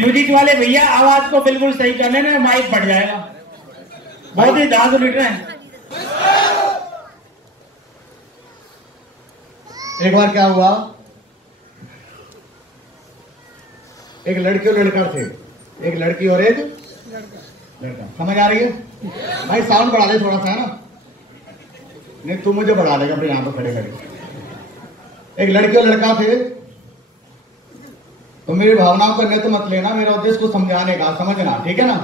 Music वाले भैया आवाज को बिल्कुल सही करने में माइक बढ़ जाएगा। बहुत ही दांत उलट रहे हैं। एक बार क्या हुआ, एक लड़की और लड़का थे, एक लड़की और एक लड़का। समझ आ रही है भाई? साउंड बढ़ा दे थोड़ा सा, है ना? नहीं तू मुझे बढ़ा देगा अपने यहां पर खड़े खड़े। एक लड़की और लड़का थे, तो मेरी भावनाओं को नेत मत लेना, मेरा उद्देश्य को समझाने का, समझना, ठीक है ना?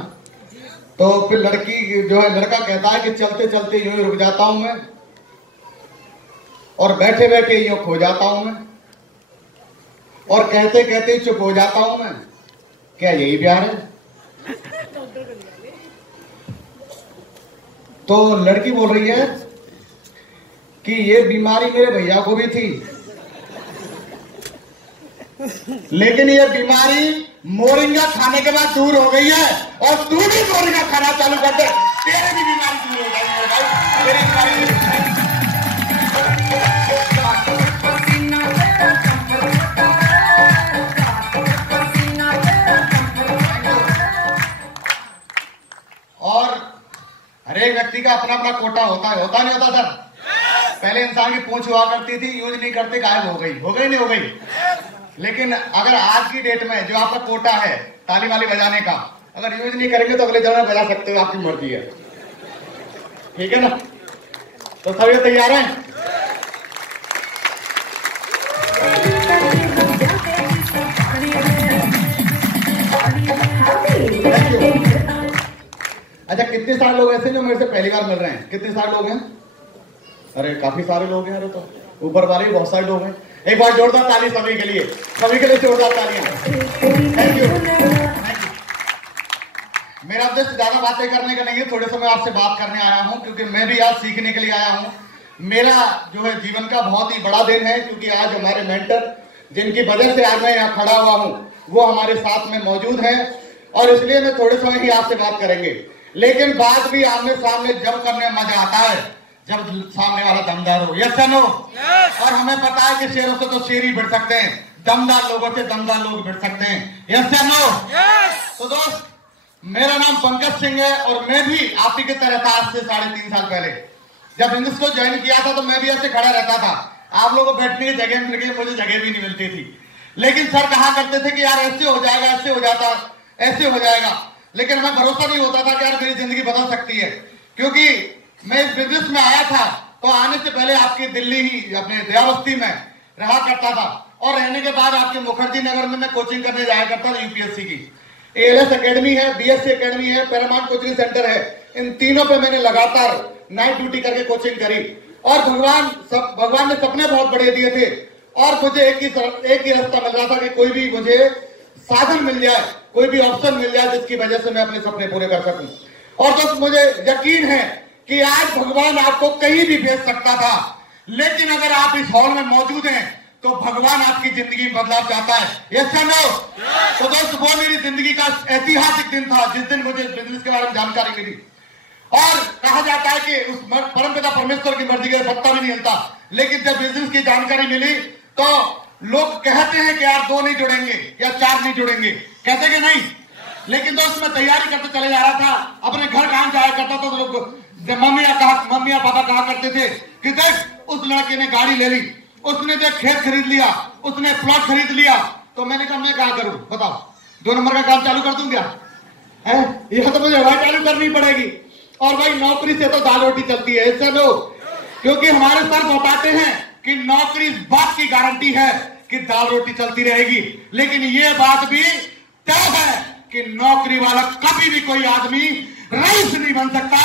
तो फिर लड़की जो है, लड़का कहता है कि चलते चलते यूं ही रुक जाता हूं मैं, और बैठे बैठे यूं खो जाता हूं मैं, और कहते कहते चुप हो जाता हूं मैं। क्या यही प्यार है? तो लड़की बोल रही है कि ये बीमारी मेरे भैया को भी थी, लेकिन ये बीमारी मोरिंगा खाने के बाद दूर हो गई है, और तू भी मोरिंगा खाना चालू कर दे, तेरे भी बीमारी दूर हो जाएगी भाई, तेरी बीमारी। और हर एक व्यक्ति का अपना अपना कोटा होता है, होता नहीं होता सर? पहले इंसान की पूंछ हुआ करती थी, यूज नहीं करते गायब हो गई, हो गई नहीं हो गई? लेकिन अगर आज की डेट में जो आपका कोटा है ताली वाली बजाने का, अगर यूज नहीं करेंगे तो अगले जन्म में बजा सकते हो, आपकी मर्जी है, ठीक है ना? तो सभी तैयार हैं? अच्छा, कितने सारे लोग ऐसे जो मेरे से पहली बार मिल रहे हैं? कितने सारे लोग हैं? अरे काफी सारे लोग हैं। अरे तो ऊपर वाले भी बहुत सारे लोग हैं। एक बार जोरदार ताली सभी के लिए, सभी के लिए जोरदार तालियां। Thank you. मेरा उद्देश्य ज्यादा बातें करने का नहीं है, थोड़े समय आपसे बात करने आया हूं, क्योंकि मैं भी आज सीखने के लिए आया हूं। मेरा जो है जीवन का बहुत ही बड़ा दिन है, क्योंकि आज हमारे मेंटर, जिनकी वजह से आज मैं यहाँ खड़ा हुआ हूँ, वो हमारे साथ में मौजूद हैं, और इसलिए मैं थोड़े समय ही आपसे बात करेंगे। लेकिन बात भी आमने सामने जब करने में मजा आता है, जब सामने वाला दमदार हो। यस या नो? और हमें पता है कि शेरों से तो शेर ही भिड़ सकते हैं, दमदार लोगों से दमदार लोग भिड़ सकते हैं। यस या नो? तो दोस्त, मेरा नाम पंकज सिंह है, और मैं भी आप ही की तरह था आज से 3.5 साल पहले। जब इंग्लिश को ज्वाइन किया था तो मैं भी ऐसे खड़ा रहता था, आप लोगों को बैठने की जगह मिल गई, मुझे जगह भी नहीं मिलती थी। लेकिन सर कहा करते थे कि यार ऐसे हो जाएगा, ऐसे हो जाता, ऐसे हो जाएगा। लेकिन हमें भरोसा नहीं होता था कि यार मेरी जिंदगी बदल सकती है, क्योंकि मैं इस बिजनेस में आया था तो आने से पहले आपकी दिल्ली ही अपने दयाबस्ती में रहा करता था, और रहने के बाद आपके मुखर्जी नगर में मैं कोचिंग करने जाया करता था यूपीएससी की। एएलएस एकेडमी है, बीएससी एकेडमी है, पैरामाउंट कोचिंग सेंटर है, इन तीनों पे मैंने लगातार नाइट ड्यूटी करके कोचिंग करी। और भगवान ने सपने बहुत बड़े दिए थे, और मुझे एक ही रास्ता मिल रहा था कि कोई भी मुझे साधन मिल जाए, कोई भी ऑप्शन मिल जाए जिसकी वजह से मैं अपने सपने पूरे कर सकूं। और दोस्त, मुझे यकीन है कि आज भगवान आपको कहीं भी भेज सकता था, लेकिन अगर आप इस हॉल में मौजूद हैं तो भगवान आपकी जिंदगी में बदलाव चाहता है। यस या नो? तो दोस्त, वो मेरी जिंदगी का ऐतिहासिक दिन था जिस दिन मुझे बिजनेस के बारे में जानकारी मिली। और कहा जाता है कि उस परमपिता परमेश्वर की मर्जी का पत्ता भी नहीं हिलता, लेकिन जब बिजनेस की जानकारी मिली तो लोग कहते हैं कि यार 2 नहीं जुड़ेंगे या 4 नहीं जुड़ेंगे, कहते कि नहीं। लेकिन दोस्त, मैं तैयारी करते चले जा रहा था, अपने घर काम जाया करता था, तो लोग मम्मी या पापा कहा करते थे कि देख उस लड़के ने गाड़ी ले ली, उसने देख खेत खरीद लिया, उसने प्लॉट खरीद लिया। तो मैंने कहा मैं क्या करूं बताओ, 2 नंबर का काम चालू कर दूं क्या? है यह तो मुझे हवा चालू करनी पड़ेगी। और भाई नौकरी से तो दाल रोटी चलती है, ऐसा लो, क्योंकि हमारे सर बताते हैं कि नौकरी इस बात की गारंटी है कि दाल रोटी चलती रहेगी, लेकिन ये बात भी तय है कि नौकरी वाला कभी भी कोई आदमी रईस नहीं बन सकता,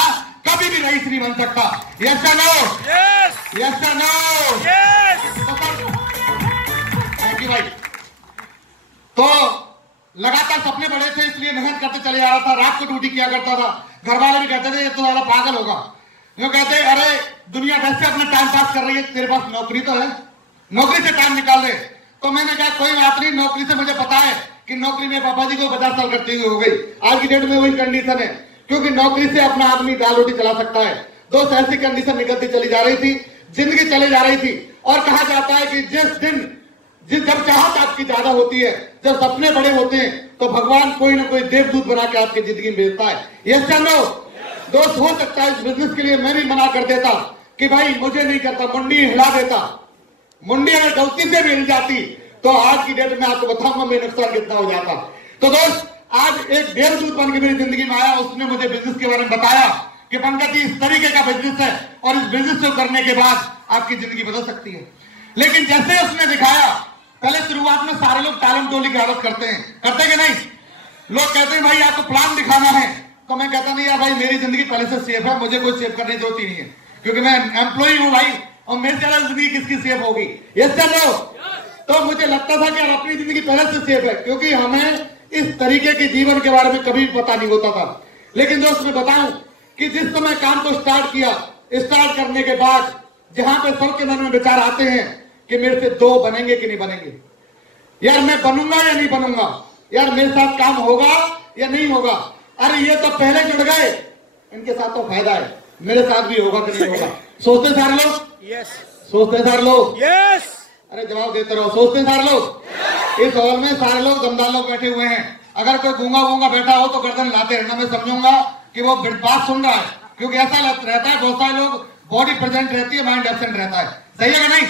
कभी भी रईस नहीं बन सकता। यस या नो? यस या नो? थैंक यू भाई। तो लगातार सपने बड़े थे, इसलिए मेहनत करते चले जा रहा था, रात को ड्यूटी किया करता था। घर वाले भी कहते थे ये तो वाला पागल होगा, जो कहते अरे दुनिया वैसे अपना टाइम पास कर रही है, तेरे पास नौकरी तो है, नौकरी से टाइम निकाल ले। तो मैंने कहा कोई बात नहीं, नौकरी से मुझे पता है कि नौकरी में पापा जी को 50 साल करते हुए हो गई। आज की डेट में वही कंडीशन है, क्योंकि नौकरी से अपना आदमी दाल रोटी चला सकता है। दोस्त, ऐसी कंडीशन निकलती चली जा रही थी, जिंदगी चली जा रही थी। और कहा जाता है कि जब चाहत आपकी आपकी ज्यादा होती है, जब सपने बड़े होते हैं तो भगवान कोई ना कोई देवदूत बना के आपकी जिंदगी में भेजता है। यस या नो? दोस्त, हो सकता है इस बिजनेस के लिए मैं भी मना कर देता कि भाई मुझे नहीं करता, मुंडी हिला देता। मुंडी अगर गलती से भी हिल जाती तो आज की डेट में आपको बताऊंगा मेरा नुकसान कितना हो जाता। तो दोस्त, आज एक देवदूत बन के मेरी जिंदगी में आया, उसने मुझे बिजनेस के बारे में बताया कि पंकज जी इस तरीके का बिजनेस है और इस बिजनेस को करने के बाद आपकी जिंदगी बदल सकती है। लेकिन जैसे उसने दिखाया, पहले शुरुआत में सारे लोग टालम टोली की आदत करते हैं, करते कि नहीं? लोग कहते हैं भाई आपको प्लान दिखाना है, तो मैं कहता नहीं यार भाई मेरी जिंदगी पहले से सेफ है, मुझे कोई सेफ करने की जरूरत ही नहीं है, क्योंकि मैं एम्प्लॉय हूं भाई, और मेरे से ज्यादा जिंदगी किसकी सेफ होगी? यस या नो? तो मुझे लगता था कि यार अपनी जिंदगी पहले से सेफ है, क्योंकि हमें इस तरीके के जीवन के बारे में कभी पता नहीं होता था। लेकिन दोस्त मैं बताऊं कि जिस समय काम को स्टार्ट किया, स्टार्ट करने के बाद जहां पे सबके मन में विचार आते हैं कि मेरे से दो बनेंगे कि नहीं बनेंगे, यार मैं बनूंगा या नहीं बनूंगा, यार मेरे साथ काम होगा या नहीं होगा, अरे ये तो पहले जुड़ गए, इनके साथ तो फायदा है, मेरे साथ भी होगा कि नहीं होगा। सोचते सारे लोग? यस। सोचते सारे लोग? यस। अरे जवाब देते रहो, सोचते सारे लोग? इस हॉल में सारे लोग दमदार लोग बैठे हुए हैं, अगर कोई गूंगा गूंगा बैठा हो तो गर्दन लाते रहना, मैं समझूंगा कि वो बात सुन रहा है, क्योंकि ऐसा रहता है बहुत सारे लोग बॉडी प्रेजेंट रहती है, माइंड एब्सेंट रहता है, सही है कि नहीं?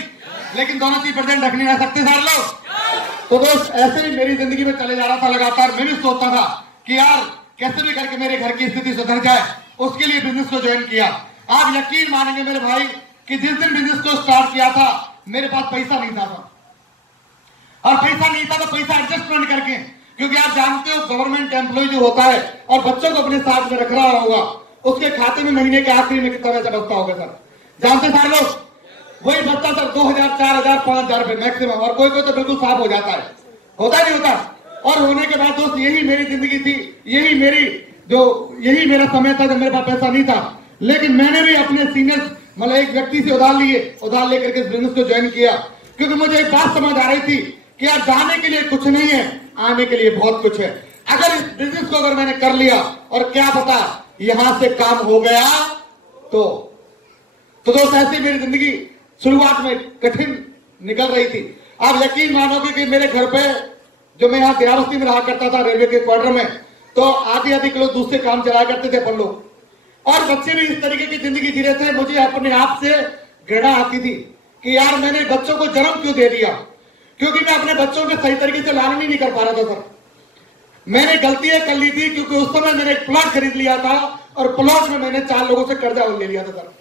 लेकिन दोनों चीज प्रेजेंट रख नहीं रह सकते सारे लोग। तो दोस्त ऐसे ही मेरी जिंदगी में चले जा रहा था लगातार, मैं भी सोचता था कि यार कैसे भी करके मेरे घर की स्थिति सुधर जाए, उसके लिए बिजनेस को ज्वाइन किया। आप यकीन मानेंगे मेरे भाई कि जिस दिन बिजनेस को स्टार्ट किया था मेरे पास पैसा नहीं था, और पैसा नहीं था तो पैसा एडजस्टमेंट करके, क्योंकि आप जानते हो गवर्नमेंट एम्प्लॉय जो होता है और बच्चों को अपने साथ में रख रहा होगा, उसके खाते में महीने के आखिरी में कितना पैसा बचता होगा सर? जानते सारे लोग? वही बचता सर 2000, 4000, 5000 रुपए मैक्सिमम, और कोई कोई तो बिल्कुल साफ हो जाता है, होता नहीं होता? और होने के बाद दोस्त यही मेरी जिंदगी थी, यही मेरा समय था जब मेरे पास पैसा नहीं था। लेकिन मैंने भी अपने सीनियर मतलब एक व्यक्ति से उधार लेकर के इस बिजनेस को ज्वाइन किया, क्योंकि मुझे एक बात समझ आ रही थी कि यार जाने के लिए कुछ नहीं है, आने के लिए बहुत कुछ है। अगर इस बिजनेस को अगर मैंने कर लिया और क्या पता यहां से काम हो गया तो दोस्त ऐसी मेरी जिंदगी शुरुआत में कठिन निकल रही थी। आप यकीन मानोगे कि मेरे घर पे जो मैं यहाँ देहावस्ती में रहा करता था रेलवे के क्वार्टर में, तो आधी किलो दूध से काम चलाया करते थे अपन लोग, और बच्चे भी इस तरीके की जिंदगी जी रहे थे। मुझे अपने आप से घृणा आती थी कि यार मैंने बच्चों को जन्म क्यों दे दिया, क्योंकि मैं अपने बच्चों के सही तरीके से लालन ही नहीं कर पा रहा था सर। मैंने गलतियां कर ली थी, क्योंकि उस समय मैंने एक प्लॉट खरीद लिया था और प्लॉट में मैंने 4 लोगों से कर्जा ले लिया था सर,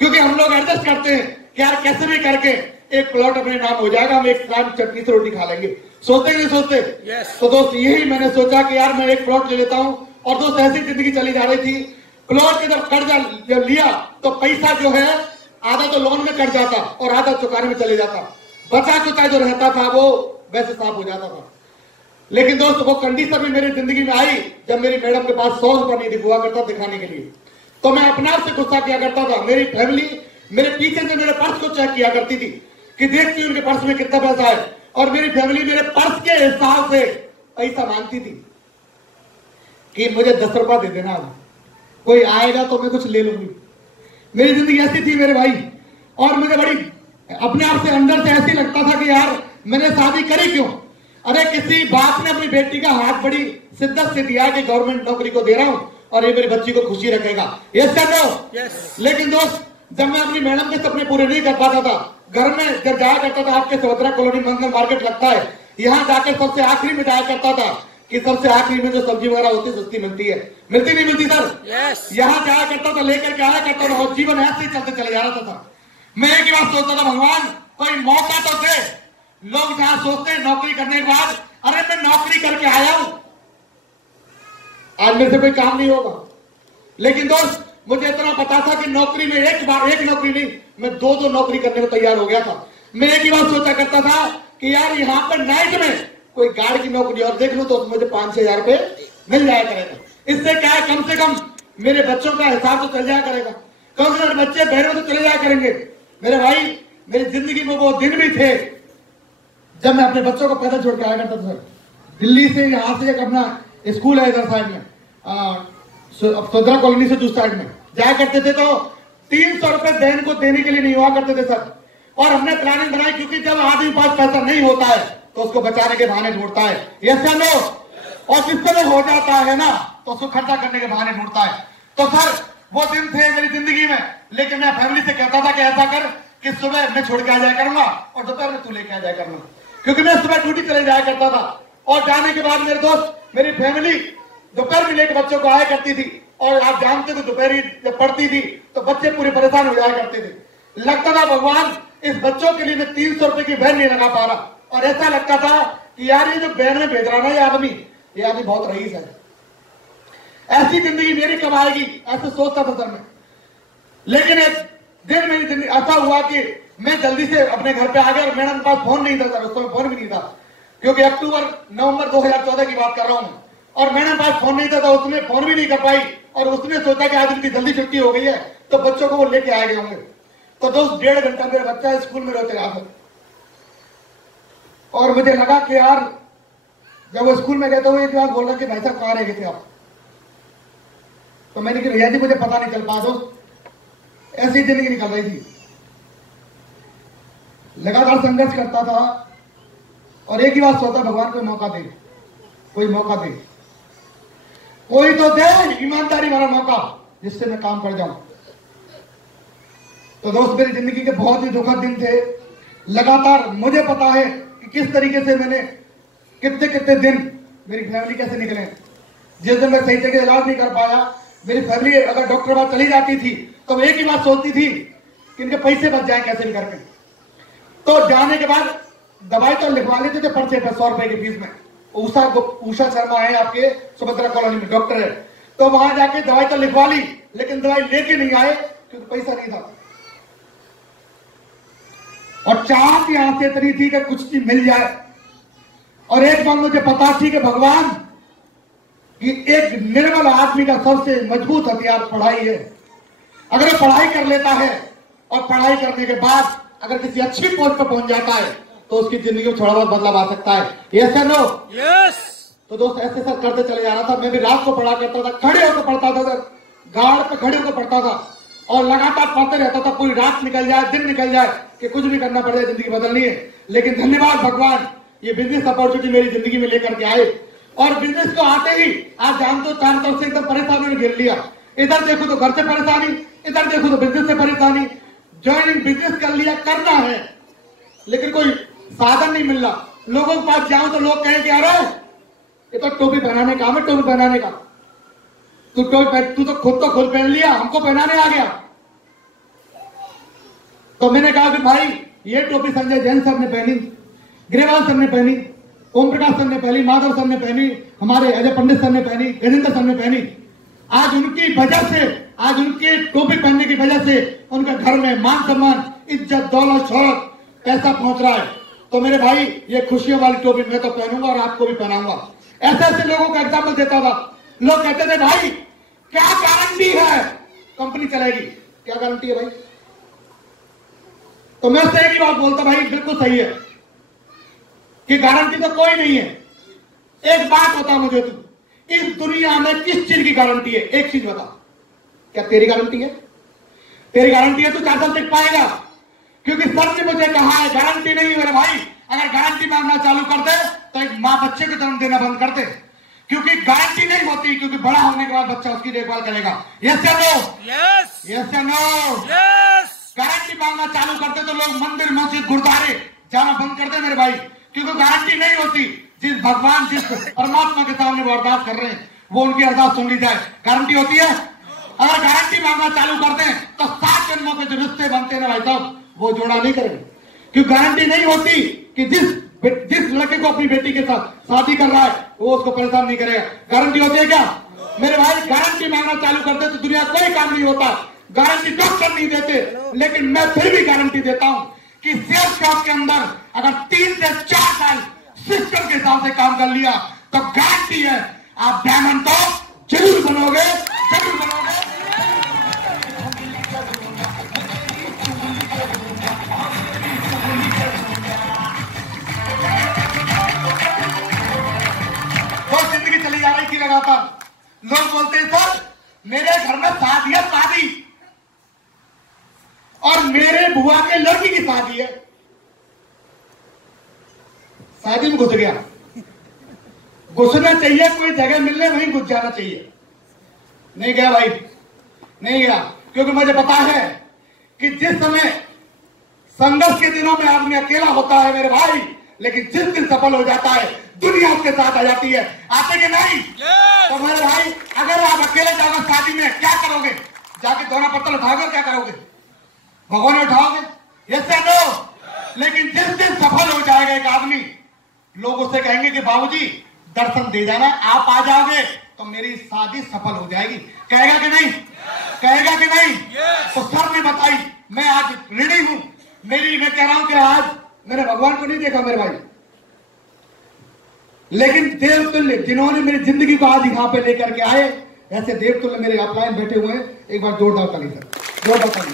क्योंकि हम लोग एडजस्ट करते हैं कि यार कैसे भी करके एक प्लॉट अपने नाम हो जाएगा, हम एक टाइम चटनी से रोटी खा लेंगे। सोचते नहीं सोचते? yes. तो दोस्त यही मैंने सोचा कि यार मैं एक प्लॉट ले लेता हूं, और दोस्त ऐसी जिंदगी चली जा रही थी। प्लॉट के जब कर्जा जब लिया तो पैसा जो है आधा तो लोन में कट जाता और आधा चुकाने में चले जाता, बचा कुचा जो रहता था वो वैसे साफ हो जाता था। लेकिन दोस्त वो कंडीशन भी मेरी जिंदगी में आई जब मेरी मैडम के पास 100 रुपया नहीं हुआ करता दिखाने के लिए, तो मैं अपने आप से गुस्सा किया करता था। मेरी फैमिली मेरे पीछे से मेरे पर्स को चेक किया करती थी कि देखती उनके पर्स में कितना पैसा है, और मेरी फैमिली मेरे पर्स के हिसाब से पैसा मांगती थी कि मुझे 10 रुपया दे देना, कोई आएगा तो मैं कुछ ले लूंगी। मेरी जिंदगी ऐसी थी मेरे भाई, और मुझे बड़ी अपने आप से अंदर से ऐसी लगता था कि यार मैंने शादी करी क्यों? अरे किसी बाप ने अपनी बेटी का हाथ बड़ी शिद्दत से दिया कि गवर्नमेंट नौकरी को दे रहा हूं और ये मेरी बच्ची को खुशी रखेगा, यस सर नो? लेकिन दोस्त जब मैं अपनी मैडम के सपने पूरे नहीं कर पाता था, घर में जब जाया करता था, आपके सहोदरा कॉलोनी मंगल मार्केट लगता है, यहाँ जाकर सबसे आखिरी में जाया करता था कि सबसे आखिरी में जो सब्जी वगैरह होती है सस्ती मिलती है, मिलती नहीं मिलती सर? यहाँ जाया करता था, लेकर के आया करता था, और जीवन ऐसे ही चलते चले जा रहा था। मैं एक ही बात सोचता था, भगवान कोई मौका तो दे। लोग जहां सोचते हैं नौकरी करने के बाद, अरे मैं नौकरी करके आया हूं, आज मेरे से कोई काम नहीं होगा। लेकिन दोस्त मुझे इतना पता था कि नौकरी में एक नौकरी नहीं, मैं 2 नौकरी करने को तैयार हो गया था। मैं एक ही बात सोचा करता था कि यार यहाँ पर नाइट में कोई गार्ड की नौकरी और देख लूं तो मुझे 5-6 हजार रुपए मिल जाया करेगा। इससे क्या है, कम से कम मेरे बच्चों का हिसाब तो चल जाया करेगा, कम से कम बच्चे बहनों तो चले जाया करेंगे। मेरे भाई मेरी जिंदगी में वो दिन भी थे जब मैं अपने बच्चों को पैदल छोड़ के आया करता था। दिल्ली से यहाँ से एक अपना स्कूल है इधर साइड में, सदरा कॉलोनी से दूसरी साइड में जाया करते थे, तो 300 रुपए बहन को देने के लिए नहीं हुआ करते थे सर। और हमने प्लानिंग बनाई, क्योंकि जब आदमी पास पैसा नहीं होता है तो उसको बचाने के बहाने ढूंढता है, यस या नो? और जिस समय हो जाता है ना तो उसको खर्चा करने के बहाने ढूंढता है। तो सर वो दिन थे मेरी जिंदगी में, लेकिन मैं फैमिली से कहता था कि ऐसा कर कि सुबह मैं छोड़ के आ जाया करूंगा और दोपहर में तू लेके आ जाया करूंगा, क्योंकि मैं सुबह ड्यूटी चले जाया करता था और जाने के बाद मेरे दोस्त मेरी फैमिली दोपहर में लेकर बच्चों को आया करती थी। और आप जानते हो दोपहरी जब पड़ती थी तो बच्चे पूरे परेशान हो जाया करते थे। लगता था भगवान इस बच्चों के लिए मैं 300 रुपए की वैन नहीं लगा पा रहा, और ऐसा लगता था कि यार ये जो वैन में भेज रहा ना ये आदमी बहुत रईस है, ऐसी जिंदगी मेरी कब आएगी, ऐसे सोचता था सर मैं। लेकिन एक दिन मेरी जिंदगी ऐसा हुआ कि मैं जल्दी से अपने घर पे आ गया और मैडम के पास फोन नहीं था सर, उस समय फोन भी नहीं था, क्योंकि अक्टूबर नवंबर 2014 की बात कर रहा हूं, और मैडम के पास फोन नहीं था तो उसने फोन भी नहीं कर पाई, और उसने सोचा कि आज उनकी जल्दी छुट्टी हो गई है तो बच्चों को वो लेके आ गए होंगे। तो दोस्त 1.5 घंटा मेरा बच्चा स्कूल में रोते रहा, और मुझे लगा कि यार जब वो स्कूल में गए तो वो एक बात बोल रहा कि भाई साहब कहाँ रह गए थे आप? तो मैंने कहा भैया जी मुझे पता नहीं चल पा, दोस्त ऐसी जिंदगी निकल रही थी, लगातार संघर्ष करता था और एक ही बात सोचा भगवान कोई मौका दे, कोई मौका दे, कोई तो दे ईमानदारी वाला मौका जिससे मैं काम कर जाऊं। तो दोस्त मेरी जिंदगी के बहुत ही दुखद दिन थे, लगातार मुझे पता है कि किस तरीके से मैंने कितने कितने दिन मेरी फैमिली कैसे निकले। जिस दिन मैं सही जगह इलाज नहीं कर पाया, मेरी फैमिली अगर डॉक्टर के पास चली जाती थी तो एक ही बात सोचती थी कि इनके पैसे बच जाए कैसे भी करके। तो जाने के बाद दवाई तो लिखवा लेते थे पर्चे पर 100 रुपए की फीस में। उषा शर्मा है आपके सुभद्रा कॉलोनी में डॉक्टर है, तो वहां जाके दवाई तो लिखवा ली, लेकिन दवाई लेके नहीं आए क्योंकि पैसा नहीं था। और चाहत यहां से इतनी थी कि कुछ भी मिल जाए, और एक बात मुझे पता थी कि भगवान कि एक निर्मल आदमी का सबसे मजबूत हथियार पढ़ाई है। अगर वो पढ़ाई कर लेता है और पढ़ाई करने के बाद अगर किसी अच्छी पोस्ट पर पहुंच जाता है तो उसकी जिंदगी में थोड़ा बहुत बदलाव आ सकता है, यस या नो? यस। तो दोस्त ऐसे सर करते चले जा रहा था। मैं भी रात को पढ़ा करता था, खड़े होकर पढ़ता था सर, गाड़ पे खड़े होकर पढ़ता था और लगातार पढ़ते रहता था। पूरी रात निकल जाए, दिन निकल जाए कि कुछ भी करना पड़ जाए, जिंदगी बदलनी है। लेकिन धन्यवाद भगवान, ये बिजनेस अपॉर्चुनिटी मेरी जिंदगी में लेकर के आए, और बिजनेस को आते ही आप जानते हो चारों तरफ से एकदम परेशानी ने घेर लिया। इधर देखो तो घर से परेशानी, इधर देखो तो बिजनेस से परेशानी। ज्वाइनिंग बिजनेस कर लिया, करना है, लेकिन कोई साधन नहीं मिल रहा। लोगों के पास जाऊं तो लोग कहें कि अरे ये तो टोपी पहनाने का, हमें टोपी पहनाने का, तू तो खुद पहन लिया, हमको पहनाने आ गया। तो मैंने कहा कि भाई ये टोपी संजय जैन सर ने पहनी, ग्रेवाल सर ने पहनी, ओम प्रकाश सर ने पहनी, माधव सर ने पहनी, हमारे अजय पंडित सर ने पहनी, गजेंद्र सर ने पहनी। आज उनकी वजह से, आज उनके टोपी पहनने की वजह से उनके घर में मान सम्मान, इज्जत, दौलत, शोहरत, पैसा पहुंच रहा है। तो मेरे भाई ये खुशियों वाली टोपी मैं तो पहनूंगा और आपको भी पहनाऊंगा। ऐसे ऐसे लोगों का एग्जाम्पल देता था। लोग कहते थे भाई क्या गारंटी है कंपनी चलेगी, क्या गारंटी है भाई? तो मैं उससे एक ही बात बोलता, भाई बिल्कुल सही है कि गारंटी तो कोई नहीं है। एक बात बता मुझे, तू इस दुनिया में किस चीज की गारंटी है? एक चीज बता, क्या तेरी गारंटी है? तेरी गारंटी है तो 4 साल टिक पाएगा, क्योंकि सर ने मुझे कहा है गारंटी नहीं है मेरे भाई। अगर गारंटी मांगना चालू कर दे तो एक माँ बच्चे को जन्म देना बंद कर दे, क्योंकि गारंटी नहीं होती, क्योंकि बड़ा होने के बाद बच्चा उसकी देखभाल करेगा। यस या नो? यस। यस या नो? यस। गारंटी मांगना चालू करते तो लोग मंदिर, मस्जिद, गुरुद्वारे जाना बंद कर दे मेरे भाई, क्योंकि गारंटी नहीं होती। जिस भगवान, जिस परमात्मा के सामने वो अरदास कर रहे हैं वो उनकी अरदास सुन ली जाए, गारंटी होती है? अगर गारंटी मांगना चालू कर दें तो 7 जन्मों के जो रिश्ते बनते हैं भाई साहब वो जोड़ा नहीं करेंगे, क्योंकि गारंटी नहीं होती कि जिस लड़के को अपनी बेटी के साथ शादी कर रहा है वो उसको परेशान नहीं करेगा। गारंटी होती है क्या मेरे भाई? गारंटी मांगना चालू कर दे तो दुनिया कोई काम नहीं होता। गारंटी डॉक्टर नहीं देते, लेकिन मैं फिर भी गारंटी देता हूं कि सेल्स शॉप के अंदर अगर 3 से 4 साल सिस्टम के हिसाब से काम कर लिया तो गारंटी है आप डायमंड तो जरूर बनोगे, जरूर बनोगे। बहुत जिंदगी चली जा रही थी लगातार। लोग बोलते हैं सर मेरे घर में शादी है, शादी, और मेरे बुआ के लड़की की शादी है। शादी में घुस गया। घुसना चाहिए, कोई जगह मिलने वहीं घुस जाना चाहिए। नहीं गया भाई, नहीं गया, क्योंकि मुझे पता है कि जिस समय संघर्ष के दिनों में आदमी अकेला होता है मेरे भाई, लेकिन जिस दिन सफल हो जाता है दुनिया उसके साथ आ जाती है। आते कि नहीं? तो मेरे भाई, अगर आप अकेले जाओगे शादी में, क्या करोगे? जाके दोना पत्तल उठाओगे, क्या करोगे? भगवान उठाओगे? यस या नो? लेकिन जिस दिन सफल हो जाएगा एक आदमी, लोग उसे कहेंगे कि बाबूजी दर्शन दे जाना, आप आ जाओगे तो मेरी शादी सफल हो जाएगी। कहेगा कि नहीं? कहेगा कि नहीं? तो सर ने बताई, मैं आज रेडी हूं। मैं कह रहा हूं कि आज मैंने भगवान को नहीं देखा मेरे भाई, लेकिन देवतुल्य जिन्होंने मेरी जिंदगी को आज यहां पे लेकर के आए, ऐसे देवतुल्य मेरे अपलाइन बैठे हुए हैं। एक बार जोरदार ताली सर, जोरदार ताली।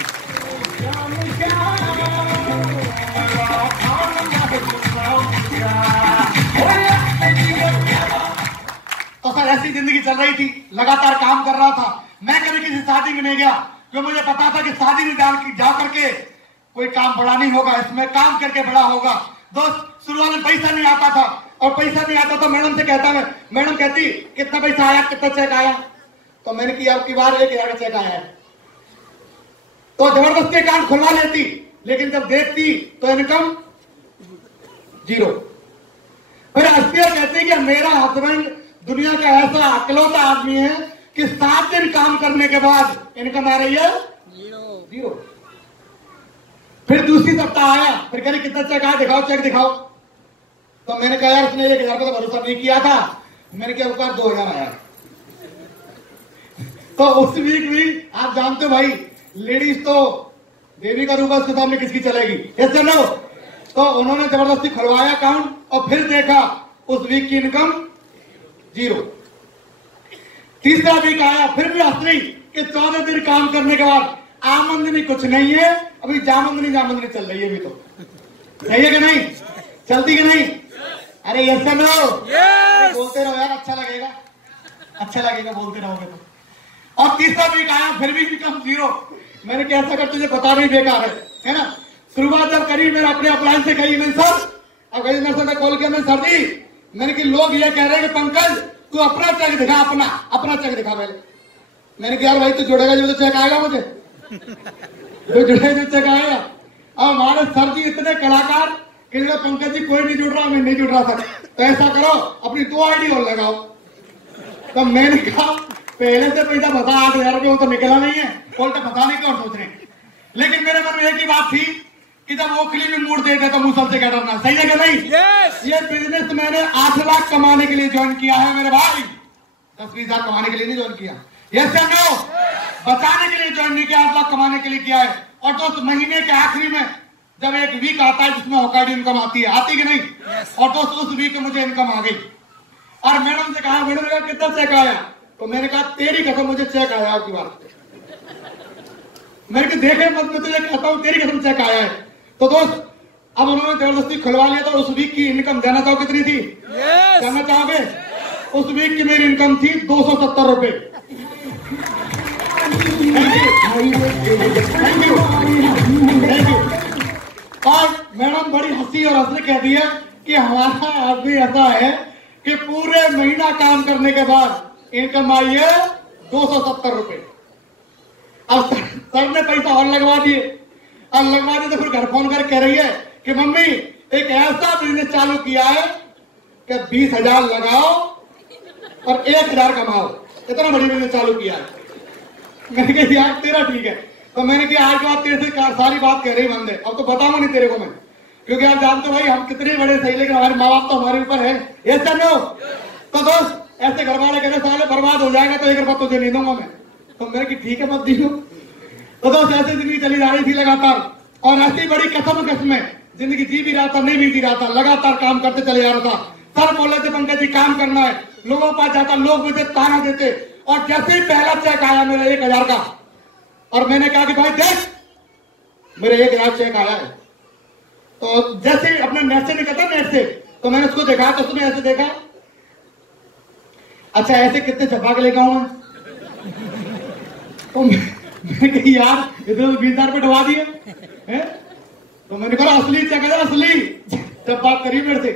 तो सर ऐसी जिंदगी चल रही थी, लगातार काम कर रहा था। मैं कभी किसी शादी में नहीं गया, क्योंकि मुझे पता था कि शादी में जा करके कोई काम बड़ा नहीं होगा, इसमें काम करके बड़ा होगा। दोस्त, शुरुआत में पैसा नहीं आता था, और पैसा नहीं आता तो मैडम से कहता मैं, मैडम कहती कितना पैसा आया, कितना चेक आया? तो मैंने किया अब की बार 1000 का चेक आया है, तो जबरदस्ती अकाउंट खुलवा लेती, लेकिन जब देखती तो इनकम 0। फिर हंसती और कहती कि मेरा हस्बैंड दुनिया का ऐसा अकलौता आदमी है कि 7 दिन काम करने के बाद इनकम आ रही है 0। फिर दूसरी सप्ताह आया, फिर कह रही कितना चेक आया, दिखाओ चेक दिखाओ। तो मैंने कहा यार उसने 1000 का तो भरोसा नहीं किया था, मैंने क्या ऊपर 2000 आया। तो उस वीक भी आप जानते हो भाई, लेडीज तो देवी का रूप है, उसके सामने किसकी चलेगी? Yes no? तो उन्होंने जबरदस्ती खुलवाया अकाउंट, और फिर देखा उस वीक की इनकम 0। तीसरा वीक आया, फिर भी हंस रही कि 14 दिन काम करने के बाद आमदनी कुछ नहीं है, अभी जामंदनी चल रही है अभी। तो सही है कि नहीं? चलती कि नहीं? अरे यस नो? बोलते रहो यार, अच्छा लगेगा, अच्छा लगेगा बोलते रहोगे तो। और तीसरा वीक आया, फिर भी इनकम 0। मैंने कैसा कर तुझे बता नहीं, बेकार है ना? शुरुआत जब करी मैंने अपने अपलाइन से कही, मैं सर, अब कहीं मैं कॉल किया, मैं सर जी, मैंने कि लोग ये कह रहे हैं कि पंकज तू अपना चेक दिखा, अपना चेक दिखा पहले। मैंने कहा यार भाई, तू जुड़ेगा जो तो चेक आएगा मुझे, तो जुड़ेगा जो चेक आएगा। अब हमारे सर जी इतने कलाकार कि पंकज जी कोई नहीं जुड़ रहा, मैं नहीं जुड़ रहा सर, तो ऐसा करो अपनी 2 ID और लगाओ। तो मैंने कहा पहले से पैसा बता 8000 रुपये, वो तो निकला नहीं है, उल्टा बताने की और सोच रहे हैं। लेकिन मेरे मन में एक ही बात थी कि जब ओखली में मूड देते तो मुंह सबसे क्या डरना? सही है कि नहीं? ये बिजनेस मैंने 8 लाख कमाने के लिए ज्वाइन किया है मेरे भाई, 10-20 हजार कमाने के लिए नहीं ज्वाइन किया। यस या नो? बचाने के लिए ज्वाइन नहीं किया, 8 लाख कमाने के लिए किया है। और दोस्त, महीने के आखिरी में जब एक वीक आता है जिसमें होकाडी इनकम आती है, आती कि नहीं? और दोस्त, उस वीक में मुझे इनकम आ गई, और मैडम से कहा, मैडम ने कहा कितना चेक आया? तो मैंने कहा तेरी कसम मुझे चेक आया आपकी बात। मैंने देखे मत, मैं तुझे कहता हूं तेरी कसम चेक आया है। तो दोस्त, अब उन्होंने जबरदस्ती खुलवा लिया। तो उस वीक की इनकम जानना चाहो कितनी थी? जानना चाहोगे? उस वीक की मेरी इनकम थी 270 रुपए। Thank you. और मैडम बड़ी हंसी और हंसने कह दिया कि हमारा आदमी ऐसा है कि पूरे महीना काम करने के बाद इनकम आई है 270 रुपए। अब सर ने पैसा और लगवा दिए, तो फिर घर फोन कर कह रही है कि मम्मी एक ऐसा बिजनेस चालू किया है कि 20,000 लगाओ और 1,000 कमाओ, इतना बड़ी बिजनेस चालू किया है। मैंने कहा यार तेरा ठीक है। तो मैंने कहा आज के बाद तेरे से सारी बात कह रही बंद है, अब तो बताऊंगा नहीं तेरे को मैं, क्योंकि आप जानते हो भाई हम कितने बड़े सही, लेकिन हमारे माँ बाप तो हमारे ऊपर है। ये सब नो? तो दोस्त, ऐसे घर वाले कहते साले बर्बाद हो जाएगा तो 1 रुपया तुझे नहीं दूंगा मैं। तो मैंने कि ठीक है मत दियो। तो दोस्त, ऐसे जिंदगी चली जा रही थी लगातार, और ऐसी बड़ी कसम जिंदगी जी भी रहा था, नहीं भी जी रहा था, लगातार काम करते चले जा रहा था। सर बोले थे पंकज जी काम करना है, लोगों के पास जाता, लोग मुझे ताना देते। और जैसे ही पहला चेक आया मेरा 1,000 का, और मैंने कहा कि भाई देख मेरे 1,000 चेक आया है, तो जैसे ही अपने नेट से निकलता नेट से, तो मैंने उसको देखा, तो उसने ऐसे देखा, अच्छा ऐसे कितने छपा के लेकर आऊं मैं? तो मैंने कहा यार इधर 20,000 रुपये ढवा दिए हैं। तो मैंने कहा असली चेक है, असली। जब बात करी मेरे से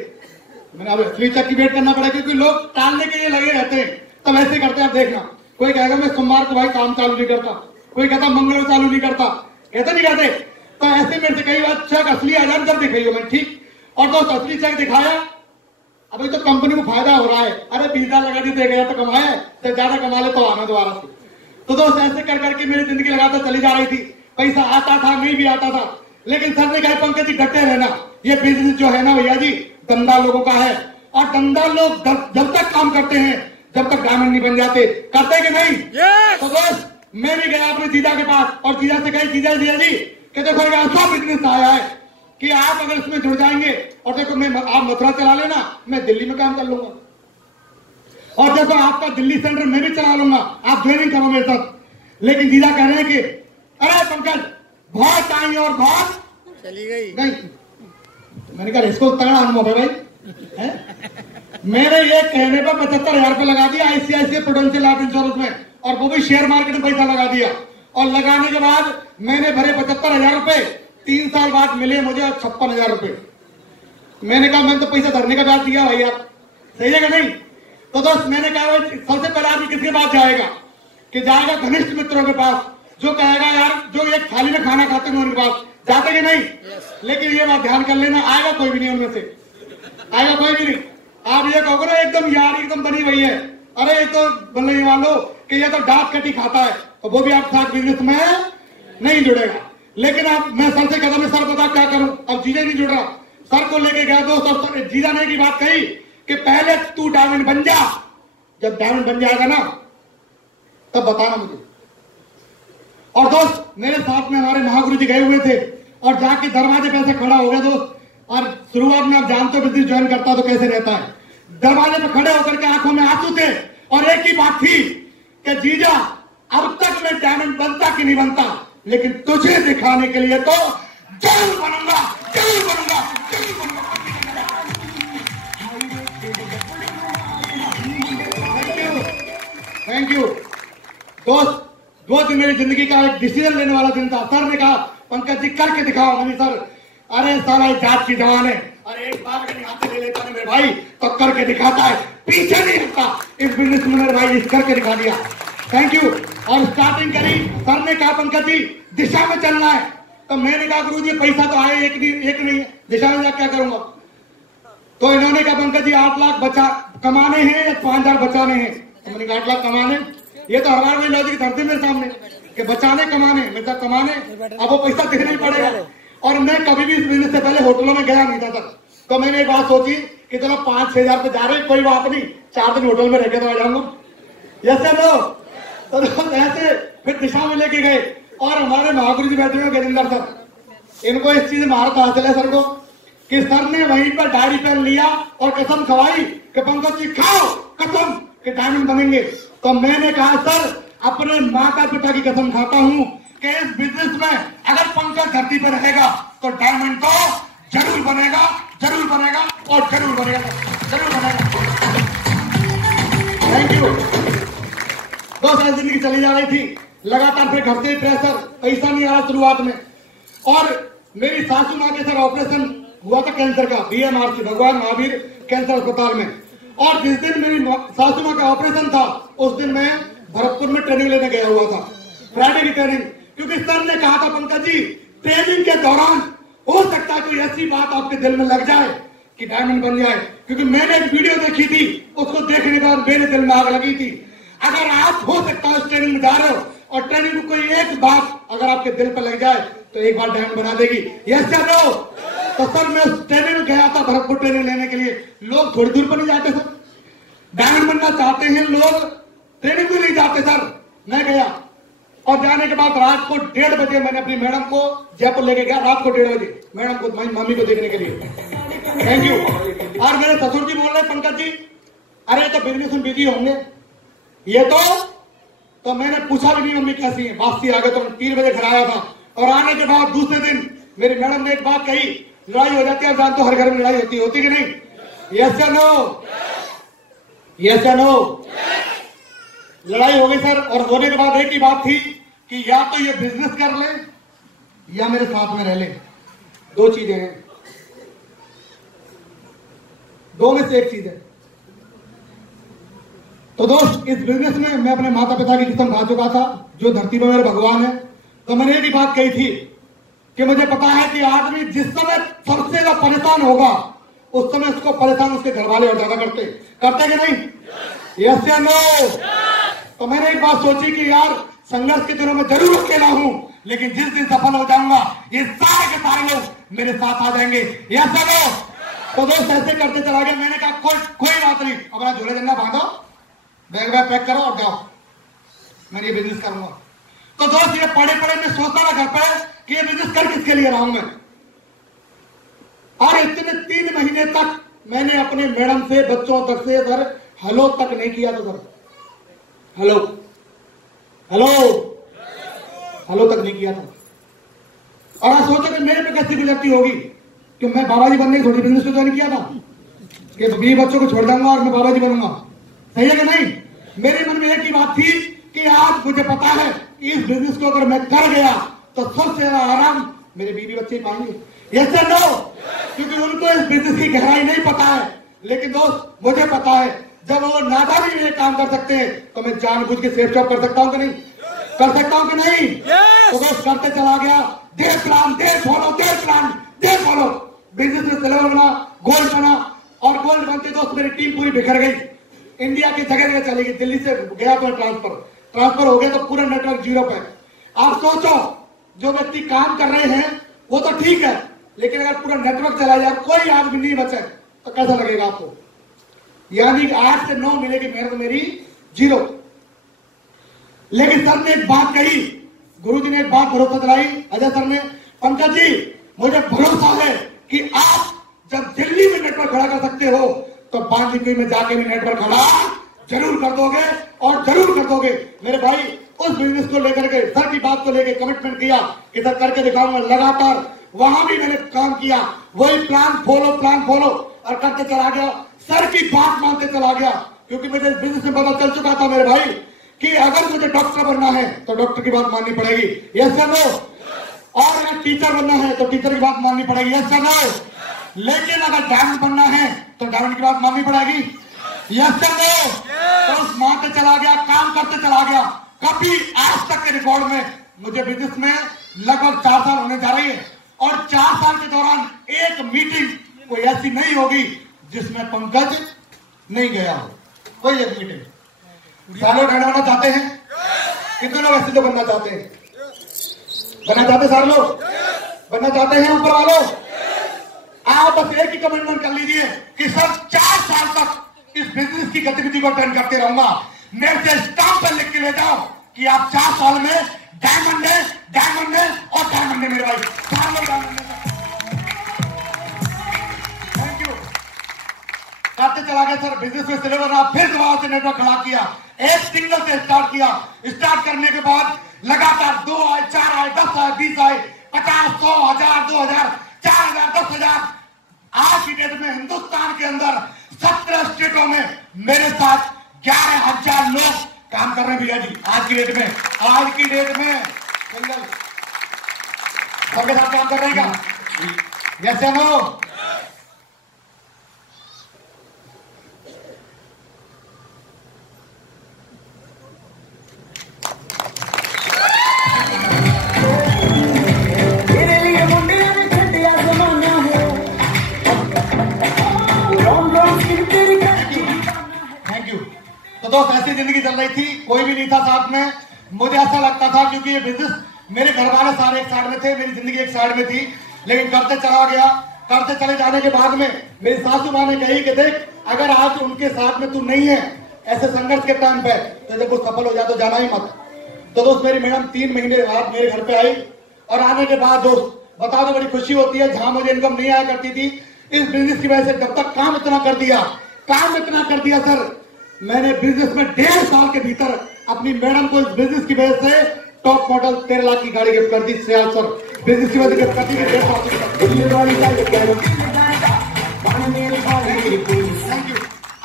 मैंने अब असली चेक की वेट करना पड़ा, क्योंकि लोग टालने के लिए लगे रहते हैं। तब ऐसे करते हैं, आप देखना, कोई कहेगा मैं सोमवार को भाई काम चालू नहीं करता, कोई कहता मंगल को चालू नहीं करता, कहते नहीं कहते। तो ऐसे मेरे से कई बार चेक असली आ जाए जब दिखाइए मैंने, ठीक। और दोस्त असली चेक दिखाया, अभी तो कंपनी को फायदा हो रहा है, अरे 20,000 लगा दी, 1,000 तो कमाए, तो ज्यादा कमा ले तो आना दोबारा से। तो दोस्त ऐसे कर करके मेरी जिंदगी लगातार चली जा रही थी। पैसा आता था, नहीं भी आता था, लेकिन सर ने कहा पंकज जी डटे रहना, ये बिजनेस जो है ना भैया जी धंधा लोगों का है, और धंधा लोग जब तक काम करते हैं जब तक डायमंड नहीं बन जाते, करते कि नहीं? तो दोस्त मैं भी गया अपने जीजा के पास, और जीजा से कही जीजा जी कि देखो एक ऐसा बिजनेस आया है कि आप अगर इसमें जुड़ जाएंगे, और देखो मैं आप मथुरा चला लेना, मैं दिल्ली में काम कर लूंगा, और देखो आपका दिल्ली सेंटर मैं भी चला लूंगा, आप ज्वाइनिंग करो मेरे साथ। लेकिन जीजा कह रहे हैं कि अरे पंकज बहुत आई और बहुत चली गई नहीं। मैंने कहा इसको तगड़ा अनुभव है भाई है? मेरे ये कहने पर 75,000 रुपये लगा दिया ICICI प्रूडेंशियल लाइफ इंश्योरेंस में, और वो भी शेयर मार्केट में पैसा लगा दिया, और लगाने के बाद मैंने भरे 75,000 रुपये, 3 साल बाद मिले मुझे 56,000 रुपये। मैंने कहा मैंने तो पैसा धरने का ब्याज दिया भाई यार, सही है कि नहीं? तो दोस्त मैंने कहा भाई सबसे पहले आदमी किसके पास जाएगा, कि जाएगा घनिष्ठ मित्रों के पास, जो कहेगा यार जो एक थाली में खाना खाते हैं उनके पास, जाते कि नहीं? लेकिन ये बात ध्यान कर लेना, आएगा कोई भी नहीं उनमें से, आएगा कोई भी नहीं। आप ये कहोगे ना एकदम यार एकदम बनी हुई है, अरे ये तो बोलने ये मान लो कि ये तो डाक कटी खाता है, तो वो भी आप साथ बिजनेस में नहीं जुड़ेगा। लेकिन आप मैं सर से कहता मैं सर बता क्या करूं, अब जीजा नहीं जुड़ रहा, सर को लेके गया दोस्त, और जीजा ने की बात कही कि पहले तू डायमंड बन जा, जब डायमंड बन जाएगा ना तब बताना मुझे। और दोस्त मेरे साथ में हमारे महागुरु जी गए हुए थे, और जाके दरवाजे पे ऐसे खड़ा हो गया दोस्त, और शुरुआत में आप जानते हो बिजनेस ज्वाइन करता तो कैसे रहता है, दरवाजे पे खड़े होकर के आंखों में आंसू थे, और एक ही बात थी कि जीजा अब तक मैं डायमंड बनता कि नहीं बनता, लेकिन तुझे दिखाने के लिए तो जरूर बनूंगा, जरूर बनूंगा, जरूर बनूंगा। थैंक यू दोस्त। वो दिन मेरी जिंदगी का एक डिसीजन लेने वाला दिन था। सर ने कहा पंकज जी करके दिखाओ। मैंने सर अरे साला जात की जवान है, अरे एक बार अगर यहाँ से ले लेता है मेरे भाई तो करके दिखाता है, पीछे नहीं हटता। इस बिजनेस में मेरे भाई इस करके दिखा दिया, थैंक यू। और स्टार्टिंग करी, सर ने कहा पंकज जी दिशा में चलना है, तो मैंने कहा गुरु जी पैसा तो आए एक नहीं है, दिशा में जा क्या करूंगा। तो इन्होंने कहा पंकज जी 8 लाख बचा कमाने हैं या 5,000 बचाने हैं। तो मैंने कहा 8 लाख कमाने, ये तो हमारे भाई लॉजिक धरती मेरे सामने कि बचाने कमाने, मैं कहा कमाने, अब वो पैसा देना ही पड़ेगा। और मैं कभी भी इस बिजनेस से पहले होटलों में गया नहीं था तक, तो मैंने एक बात सोची कि चलो 5-6 हजार पे जा रहे कोई बात नहीं, 4 दिन होटल में रह के तो आ जाऊंगा। यस नो, तो ऐसे फिर दिशा में लेके गए, और हमारे महागुरु जी बैठे हुए गजेंद्र सर, इनको इस चीज में महारत हासिल है सर को, कि सर ने वहीं पर डायरी पेन लिया और कसम खवाई कि पंकज जी खाओ कसम कि डायमंड बनेंगे। तो मैंने कहा सर अपने माता पिता की कसम खाता हूं कि इस बिजनेस में अगर पंकज धरती पर रहेगा तो डायमंड तो जरूर बनेगा, जरूर बनेगा और जरूर बनेगा, जरूर बनेगा। Thank you. 2 साल जिंदगी चली जा रही थी, लगातार फिर घर से प्रेशर, पैसा नहीं आ रहा शुरुआत में। और मेरी सासू माँ के सर ऑपरेशन हुआ था कैंसर का, BMRC भगवान महावीर कैंसर अस्पताल में। और जिस दिन मेरी सासू माँ का ऑपरेशन था उस दिन मैं भरतपुर में ट्रेनिंग लेने गया हुआ था, फ्राइडे की ट्रेनिंग, क्योंकि सर ने कहा था पंकज जी ट्रेनिंग के दौरान हो सकता है कोई ऐसी बात आपके दिल में लग जाए कि डायमंड बन जाए। क्योंकि मैंने एक वीडियो देखी थी, उसको देखने के बाद मेरे दिल में आग लगी थी। अगर आप हो सकता है उस ट्रेनिंग में जा रहे हो और ट्रेनिंग में कोई एक बात अगर आपके दिल पर लग जाए तो एक बार डायमंड बना देगी। Yes sir no. तो सर मैं उस ट्रेनिंग में गया था भरतपुर ट्रेनिंग लेने के लिए। लोग थोड़ी दूर पर नहीं जाते सर, डायमंड बनना चाहते हैं लोग, ट्रेनिंग में नहीं जाते सर। मैं गया और जाने के बाद रात को 1:30 बजे मैंने अपनी मैडम को जयपुर लेके गया, रात को 1:30 बजे मैडम को, मम्मी को देखने के लिए। Thank you. और मेरे ससुर जी बोल रहे पंकज जी अरे तो बिजनेस में बिजी होंगे ये तो मैंने पूछा भी नहीं मम्मी कैसी है, वापसी आ गए। तो 3 बजे घर आया था, और आने के बाद दूसरे दिन मेरी मैडम ने एक बात कही, लड़ाई हो जाती है, जानते हो हर घर में लड़ाई होती कि नहीं? यस या नो? यस या नो? लड़ाई हो गई सर। और होने के बाद एक ही बात थी कि या तो ये बिजनेस कर ले या मेरे साथ में रह ले, 2 चीजें हैं। दो में से एक चीज है। तो दोस्त, इस बिजनेस में मैं अपने माता पिता की कसम खा चुका था, जो धरती पर मेरे भगवान है। तो मैंने एक ही बात कही थी कि मुझे पता है कि आदमी जिस समय सबसे ज्यादा परेशान होगा, उस समय उसको परेशान उसके घर वाले और ज्यादा करते कि नहीं? यस या नो? तो मैंने एक बात सोची कि यार, संघर्ष के दिनों में जरूर अकेला हूं, लेकिन जिस दिन सफल हो जाऊंगा, ये सारे के सारे लोग मेरे साथ आ जाएंगे। यस या नो? तो दोस्त, ऐसे करते चला गया। मैंने कहा कोई बात नहीं, अपना झोले झंडा बांधो, बैग पैक करो और जाओ, मैं ये बिजनेस करूंगा। तो दोस्त, ये पढ़े मैं सोचता ना घर पर कि ये बिजनेस कर किसके लिए रहा हूं मैं। और इतने 3 महीने तक मैंने अपने मैडम से, बच्चों तक से सर हेलो तक नहीं किया। तो सर हेलो हेलो हेलो तक नहीं किया था। और आप सोचो कि मेरे पे कैसी गुजरती होगी कि मैं बाबा जी बनने की थोड़ी बिजनेस को ज्वाइन किया था कि 20 बच्चों को छोड़ दूंगा और मैं बाबा जी बनूंगा। सही है कि नहीं? मेरे मन में एक ही बात थी कि आज मुझे पता है कि इस बिजनेस को अगर मैं कर गया तो सबसे ज्यादा आराम मेरे बीवी बच्चे पाएंगे। यस या नो? क्योंकि उनको इस बिजनेस की गहराई नहीं पता है, लेकिन दोस्त मुझे पता है, जब वो नादानी में काम कर सकते हैं तो मैं जानबूझ के सेफ जॉब कर सकता हूं कि नहीं? कर सकता हूं कि नहीं? तो बस करते चला गया। देर प्लान, देर फॉलो, देर प्लान, देर फॉलो। बिजनेस में सिल्वर बना, गोल्ड बना, और गोल्ड बनते दोस्त मेरी टीम पूरी बिखर गई। इंडिया की जगह जगह चली गई। दिल्ली से गया तो ट्रांसफर हो गया तो पूरा नेटवर्क जीरो पे। आप सोचो, जो व्यक्ति काम कर रहे हैं वो तो ठीक है, लेकिन अगर पूरा नेटवर्क चला जाए, कोई आदमी नहीं बचे, तो कैसा लगेगा आपको? यानी 8 से 9 मिलेगी मेहनत मेरी जीरो। लेकिन सर ने एक बात कही, गुरुजी ने एक बात भरोसा दिलाई, अजय सर ने, पंकज जी मुझे भरोसा है कि आप जब दिल्ली में नेटवर्क खड़ा कर सकते हो तो बांदीकुई में जाके भी नेटवर्क खड़ा जरूर कर दोगे, और जरूर कर दोगे। मेरे भाई, उस बिजनेस को लेकर के, सर की बात को लेकर कमिटमेंट किया कि सर करके दिखाऊंगा। लगातार वहां भी मैंने काम किया, वही प्लान फॉलो और करते चला गया। सर की बात मानते चला गया, क्योंकि मुझे बिजनेस में पता चल चुका था मेरे भाई कि अगर मुझे डॉक्टर बनना है तो डॉक्टर की बात माननी पड़ेगी। यस या नो? और अगर टीचर बनना है तो टीचर की बात माननी पड़ेगी। यस या नो? लेकिन अगर डायमंड बनना है तो डायमंड की बात माननी पड़ेगी। यस या नो? तो उस मानते चला गया, काम करते चला गया। कभी आज तक के रिकॉर्ड में मुझे बिजनेस में लगभग 4 साल होने जा रही है, और 4 साल के दौरान एक मीटिंग कोई ऐसी नहीं होगी जिसमें पंकज नहीं गया हो। कोई एक मीटिंग। सारे लोग बनना चाहते हैं? कितने लोग ऐसे तो बनना चाहते हैं? बनना चाहते सारे लोग? बनना चाहते हैं ऊपर वालों? आप बस एक ही कमिटमेंट कर लीजिए कि सर 4 साल तक इस बिजनेस की गतिविधि को अटेंड करते रहूंगा। मेरे से स्टाम्प पर लिख के ले जाओ कि आप 4 साल में डायमंड है और डायमंड है। मेरे भाई, 4 लोग डायमंड है। Thank you. करते चला गया सर, बिजनेस में सिलेवर रहा, फिर दोबारा से नेटवर्क खड़ा किया, एक सिंगल से स्टार्ट किया। स्टार्ट करने के बाद लगातार 2 आए, 4 आए, 10 आए, 20 आए, 50, 100, 1000, 2000, 4000, 10,000। आज की डेट में हिंदुस्तान के अंदर 17 स्टेटों में मेरे साथ 11,000 लोग काम कर रहे हैं भैया जी। आज की डेट में सबके साथ काम कर रहे हैं क्या? यस या नो? तो दोस्त, ऐसी जिंदगी चल रही थी, कोई भी नहीं था साथ में। मुझे ऐसा लगता था, क्योंकि ये बिजनेस, मेरे घर वाले सारे एक साइड में थे, मेरी जिंदगी एक साइड में थी, लेकिन करते चला गया। करते चले जाने के बाद में मेरी सासू माँ ने कही कि देख, अगर आज उनके साथ में तू नहीं है ऐसे संघर्ष के टाइम पे, तो जब वो सफल हो जाए तो जाना ही मत। तो दोस्त, मेरी मैडम 3 महीने बाद मेरे घर पे आई, और आने के बाद दोस्त बता दो, बड़ी खुशी होती है। जहां मुझे इनकम नहीं आया करती थी, इस बिजनेस की वजह से जब तक काम इतना कर दिया सर, मैंने बिजनेस में 1.5 साल के भीतर अपनी मैडम को इस बिजनेस की वजह से टॉप मॉडल 13 लाख की गाड़ी गिफ्ट कर दी। सयाल सर बिजनेस की वजह से गिफ्ट कर दी। Thank you.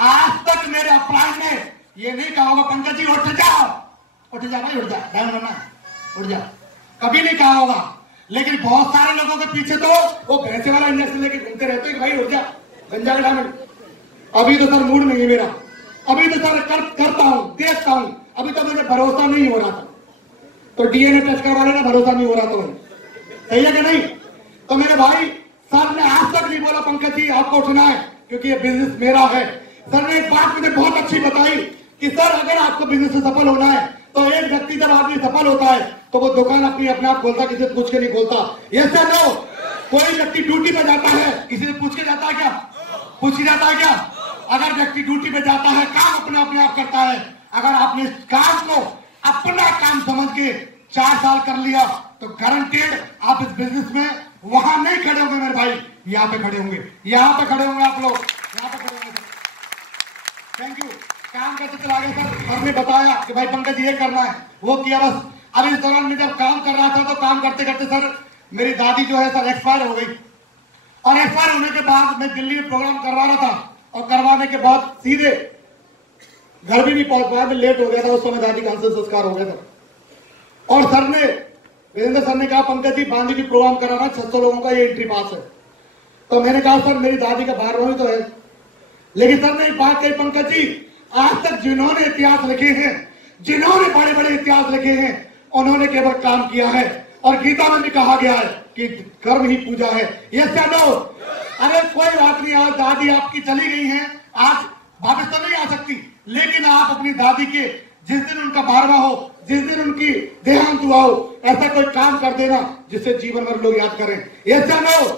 आज तक मेरे अपलाइन में ये नहीं कहा होगा पंकज जी उठ जा भाई, उठ जा, डायमंड बनना, उठ जा, कभी नहीं कहा होगा। लेकिन बहुत सारे लोगों के पीछे तो वो भैंसे वाला इंजेक्शन लेके घूमते रहते हैं कि भाई उठ जा, बन जाएगा डायमंड। अभी तो सर मूड नहीं है मेरा, अभी तो सर करता हूं, देखता हूं, अभी तो मुझे भरोसा नहीं हो रहा था। तो डीएनए टेस्ट करवा लेना, भरोसा नहीं हो रहा तो सही है कि नहीं? तो मेरे भाई सर ने आज तक नहीं बोला पंकज जी आपको उठना है क्योंकि ये बिजनेस मेरा है। सर ने एक बात मुझे बहुत अच्छी बताई कि सर अगर आपको बिजनेस में सफल होना है तो एक व्यक्ति जब आदमी सफल होता है तो वो दुकान अपनी अपने आप खोलता, किसी से पूछ के नहीं खोलता। ये सर नो, कोई व्यक्ति ड्यूटी पे जाता है किसी से पूछ के जाता है क्या? पूछ के जाता है क्या? अगर व्यक्ति ड्यूटी पे जाता है काम अपने आप करता है। अगर आपने इस काम को अपना काम समझ के 4 साल कर लिया तो गारंटेड आप इस बिजनेस में वहां नहीं खड़े होंगे मेरे भाई, यहाँ पे खड़े होंगे, यहाँ पे खड़े होंगे आप लोग, यहाँ पे खड़े होंगे। Thank you. काम करते चला गया सर, हमने बताया कि भाई पंकज ये करना है, वो किया बस। अब इस दौरान में जब काम कर रहा था तो काम करते करते सर मेरी दादी जो है सर एक्सपायर हो गई, और एक्सपायर होने के बाद मैं दिल्ली में प्रोग्राम करवा रहा था और करवाने के बाद सीधे घर भी नहीं पहुंच पाया, मैं लेट हो गया था। उस समय दादी का अंतिम संस्कार हो गया था और सर ने, वीरेंद्र सर ने कहा पंकज जी बांदी भी प्रोग्राम कराना, 600 लोगों का ये एंट्री पास है। तो मैंने कहा सर मेरी दादी का 12वां तो है, लेकिन सर ने एक बात कही पंकज जी आज तक जिन्होंने इतिहास लिखे हैं, जिन्होंने बड़े बड़े इतिहास लिखे हैं, उन्होंने केवल काम किया है। और गीता में भी कहा गया है कि कर्म ही पूजा है। ये नो, अरे कोई बात नहीं, आज दादी आपकी चली गई हैं, आज वापस तो नहीं आ सकती, लेकिन आप अपनी दादी के जिस दिन उनका 12वां हो, जिस दिन उनकी देहांत हुआ हो, ऐसा कोई काम कर देना जिससे जीवन भर लोग याद करें। ये नो,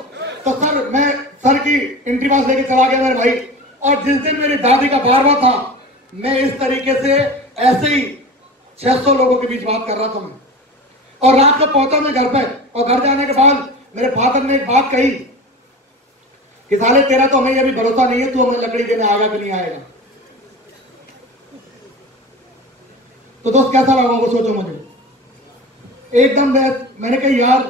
तो सर मैं सर की एंट्री पास लेके चला गया मेरे भाई, और जिस दिन मेरी दादी का 12वां था मैं इस तरीके से ऐसे ही 600 लोगों के बीच बात कर रहा था मैं, और रात को पहुंचा मैं घर पे, और घर जाने के बाद मेरे फादर ने एक बात कही कि साले तेरा तो हमें अभी भरोसा नहीं है, तू हमें लकड़ी देने आएगा कि नहीं आएगा। तो दोस्त कैसा लगा वो सोचो मुझे एकदम। मैंने कही यार,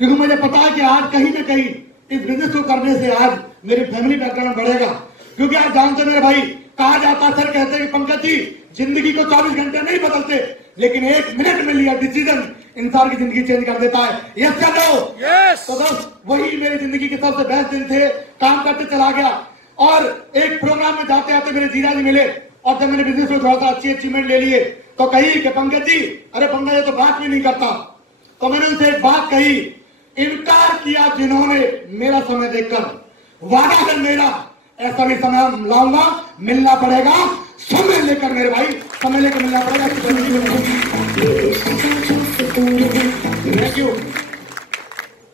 क्योंकि मुझे पता है कि आज कहीं ना कहीं इस बिजनेस को करने से आज मेरी फैमिली बैकग्राउंड बढ़ेगा। क्योंकि आप जानते मेरे भाई, कहा जाता सर कहते हैं कि पंकज जी जिंदगी को 24 घंटे नहीं बदलते, लेकिन 1 मिनट में लिया डिसीजन इंसान की जिंदगी चेंज कर देता है। यस या नो? तो दोस्त वही मेरी जिंदगी के सबसे बेस्ट दिन थे। काम करते चला गया और एक प्रोग्राम में जाते आते मेरे जीजा जी मिले, और जब मैंने बिजनेस में थोड़ा सा अच्छी अचीवमेंट ले लिए तो कही कि पंकज जी, अरे पंकज ये तो बात भी नहीं करता। तो मैंने उनसे एक बात कही, इनकार किया जिन्होंने मेरा समय देखकर, वादा है मेरा ऐसा भी समय लाऊंगा, मिलना पड़ेगा समय लेकर मेरे भाई, समय लेकर मिलना पड़ेगा। Thank you.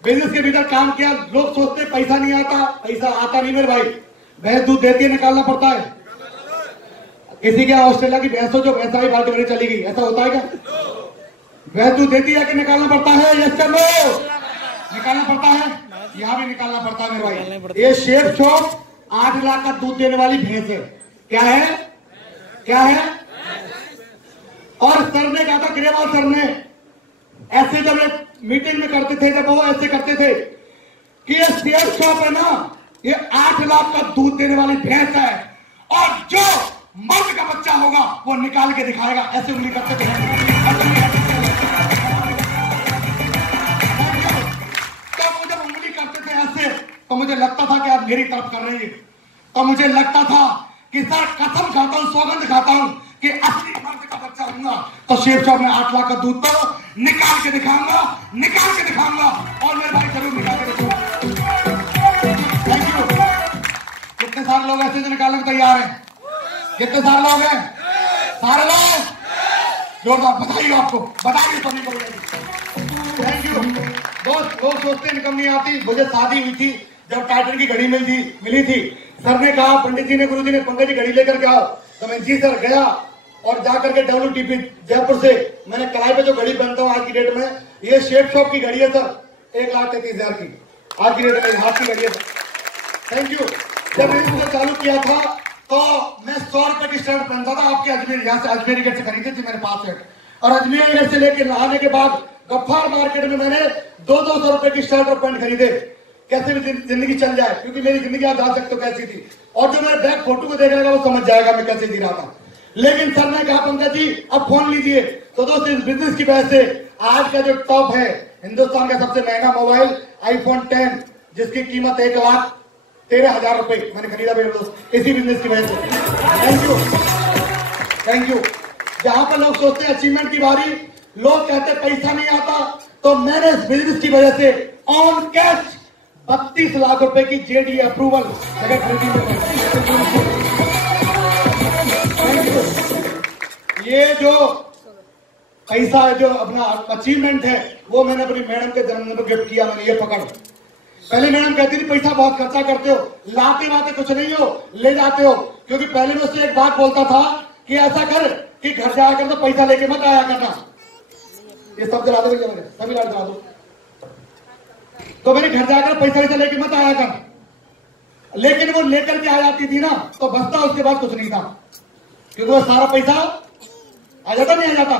बिजनेस के भीतर काम किया, लोग सोचते पैसा नहीं आता, पैसा आता नहीं मेरे भाई। भैंस दूध देती है, निकालना पड़ता है। किसी के ऑस्ट्रेलिया की भैंस हो जो भैंसा ही बाल्टी भरी चली गई, ऐसा होता है क्या? भैंस दूध देती है कि निकालना पड़ता है? यस सर नो, निकालना पड़ता है। यहाँ भी निकालना पड़ता है मेरे भाई। ये शेफ शॉप 8 लाख का दूध देने वाली भैंस है। क्या है? क्या है? और सर ने कहा था, ग्रेवाल सर ने ऐसे जब मीटिंग में करते थे, जब वो ऐसे करते थे कि ये शेफ शॉप है ना, ये 8 लाख का दूध देने वाली भैंस है, और जो मर्द का बच्चा होगा वो निकाल के दिखाएगा। ऐसे उंगली करते थे। तो मुझे उंगली करते थे ऐसे, तो मुझे लगता था कि आप मेरी तरफ कर रही है। तो मुझे लगता था कि सर कसम खाता हूं, सौगंध खाता हूं कि असली मर्द का बच्चा होगा तो शेफ शॉप में 8 लाख का दूध तो निकाल के दिखाऊंगा, निकाल के दिखाऊंगा। और मेरे भाई जरूर निकाल के दिखाऊंगा। Thank you. कितने सारे लोग ऐसे निकालने को तैयार हैं? कितने सारे लोग हैं? सारे लोग जोरदार बधाई आपको, बधाई सभी को। Thank you. दोस्त लोग सोचते इनकम नहीं आती। मुझे शादी हुई थी जब टाइटन की घड़ी मिली थी। सर ने कहा, पंडित जी ने, गुरु जी ने, पंकज जी घड़ी लेकर के आओ। तो मैं जी सर गया और जाकर के WTP जयपुर से मैंने कलाई पे जो घड़ी पहनता हूँ आज की डेट में, ये शेफ शॉप की घड़ी है सर, 1,33,000 की आज की डेट में हाथ की घड़ी है सर। Thank you. जब मैंने इसको चालू किया था तो मैं 100 रुपए की शर्ट पहनता था। आपके अजमेर, यहाँ से अजमेरी गेट से खरीदी थी मेरे पास है, और अजमेर गेट से लेकर आने के बाद गफ्फार मार्केट में मैंने 200 रुपए की शर्ट और पैंट खरीदे, कैसे भी जिंदगी चल जाए, क्योंकि मेरी जिंदगी आप जान सकते हो कैसी थी। और जो मेरे बैक फोटो को देख लेगा वो समझ जाएगा मैं कैसे जी रहा था। लेकिन सर ने कहा, पंकज जी अब फोन लीजिए। तो दोस्तों इस बिजनेस की वजह से आज का जो टॉप है, हिंदुस्तान का सबसे महंगा मोबाइल iPhone 10, जिसकी कीमत 1 लाख 13,000 रुपए मैंने खरीदा मेरे दोस्त इसी बिजनेस की वजह से। Thank you, thank you. जहां पर लोग सोचते हैं अचीवमेंट की बारी, लोग कहते हैं पैसा नहीं आता, तो मैंने इस बिजनेस की वजह से ऑन कैश 32 लाख रुपए की जेडी अप्रूवल जगह खरीदी। ये जो पैसा है, जो अपना अचीवमेंट है, वो मैंने अपनी मैडम के जन्मदिन पर गिफ्ट किया। मैंने ये पकड़, पहले मैडम कहती थी पैसा बहुत खर्चा करते हो, लाते वाते कुछ नहीं हो, ले जाते हो। क्योंकि पहले मैं उससे एक बात बोलता था कि ऐसा कर कि घर जाया कर तो पैसा लेके मत आया करना। ये सब जला दो भैया, मैंने सभी लाइट जला दो। तो मैंने घर जाकर पैसा वैसा लेके मत आया कर। लेकिन वो लेकर के आ जाती थी ना, तो बचता उसके बाद कुछ नहीं था, क्योंकि वो सारा पैसा आ जाता नहीं आ जाता।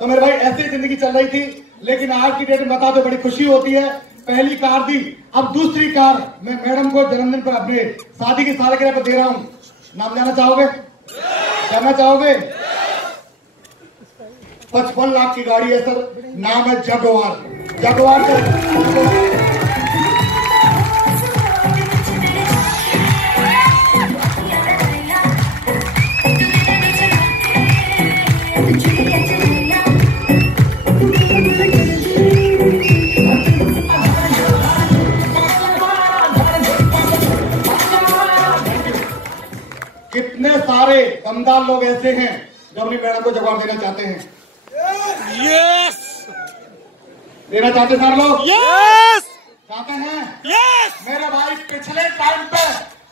तो मेरे भाई ऐसे जिंदगी चल रही थी। लेकिन आज की डेट में बता दो, बड़ी खुशी होती है। पहली कार दी, अब दूसरी कार मैं मैडम को जन्मदिन पर, अपने शादी की सालगिरह पर दे रहा हूं। नाम जाना चाहोगे? जानना चाहोगे? 55 लाख की गाड़ी है सर, नाम है जगुआर। जगुआर सर, कितने सारे दमदार लोग ऐसे हैं जो अपनी मैडम को जवाब देना चाहते हैं। यस, देना चाहते सारे लोग? यस, चाहते हैं? यस। मेरे भाई पिछले टाइम पे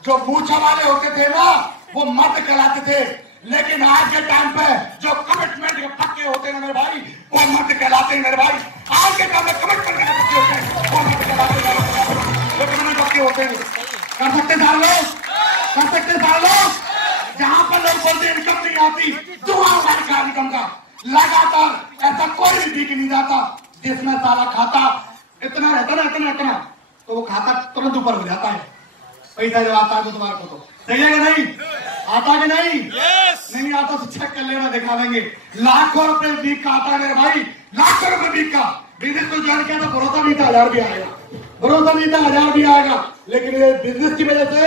जो मूछा वाले होते थे ना, वो मर्द कहलाते थे। लेकिन आज के टाइम पे जो कमिटमेंट के पक्के होते हैं मेरे भाई, वो मर्द कहलाते हैं मेरे भाई। आज के टाइम में कमिटमेंट के पक्के होते हैं, वो मर्द कहलाते हैं, वो कमिटमेंट पक्के होते हैं। कर सकते सारे लोग? कर सकते सारे लोग? जहां पर लोग बोलते इनकम नहीं आती, दुआ का इनकम का लगातार ऐसा कोई भी दिख नहीं जाता जिसमें साला खाता इतना रहता ना, इतना इतना, तो वो खाता तुरंत ऊपर हो जाता है। पैसा जब आता है तो तुम्हारे को तो सही है कि नहीं? आता कि नहीं? नहीं आता तो चेक कर लेना, दिखा देंगे। लाखों रुपए वीक का आता है मेरे भाई, लाखों रुपए वीक का। बिजनेस को ज्वाइन किया तो भरोसा नहीं था 1000 भी आएगा, भरोसा नहीं था 1000 भी आएगा। लेकिन ये बिजनेस की वजह से,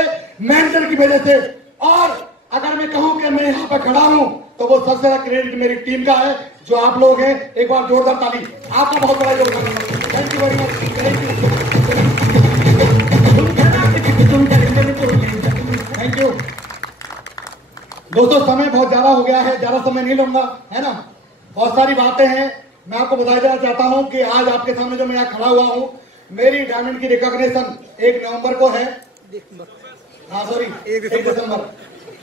मेंटर की वजह से, और अगर मैं कहूं कि मैं यहाँ पे खड़ा हूं तो वो सबसे ज्यादा क्रेडिट मेरी टीम का है, जो आप लोग हैं। एक बार जोरदार ताली, आपका बहुत बड़ा योगदान है। Thank you very much, thank you. दोस्तों समय बहुत ज्यादा हो गया है, ज्यादा समय नहीं लूंगा, है ना। बहुत सारी बातें हैं। मैं आपको बता देना चाहता हूं कि आज आपके सामने जो मैं यहाँ खड़ा हुआ हूं, मेरी डायमंड की रिकॉग्निशन 1 नवंबर को है। हाँ सॉरी 1 दिसंबर।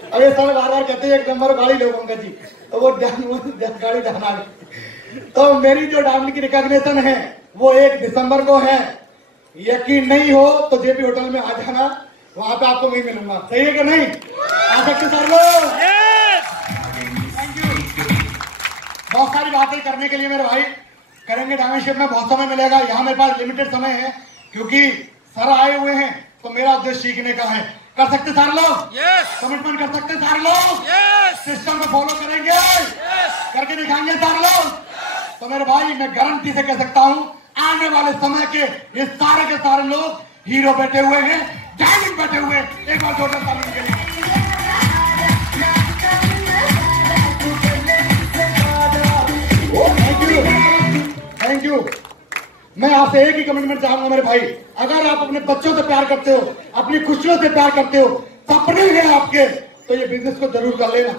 अरे सर बार बार कहते हैं 1 नंबर गाड़ी लो पंकज जी, तो वो गाड़ी जाना। तो मेरी जो डायमंड की रिकॉग्निशन है वो 1 दिसंबर को है। यकीन नहीं हो तो जेपी होटल में आ जाना, वहां पे आपको मैं मिलूंगा। सही है कि नहीं? आ सकते सर लोग? Thank you. बहुत सारी बातें करने के लिए मेरे भाई करेंगे। डायमंडशिप में बहुत समय मिलेगा, यहाँ मेरे पास लिमिटेड समय है क्योंकि सर आए हुए हैं, तो मेरा उद्देश्य सीखने का है। कर सकते सारे लोग? कमिटमेंट कर सकते सारे लोग? सिस्टम को फॉलो करेंगे? करके दिखाएंगे सारे लोग? तो मेरे भाई मैं गारंटी से कह सकता हूं, आने वाले समय के ये सारे के सारे लोग हीरो बैठे हुए हैं, डायमंड बैठे हुए। एक बार जोरदार ताली के लिए। Thank you. मैं आपसे एक ही कमिटमेंट चाहूंगा मेरे भाई, अगर आप अपने बच्चों से प्यार करते हो, अपनी खुशियों से प्यार करते हो, सपने हैं आपके, तो ये बिजनेस को जरूर कर लेना,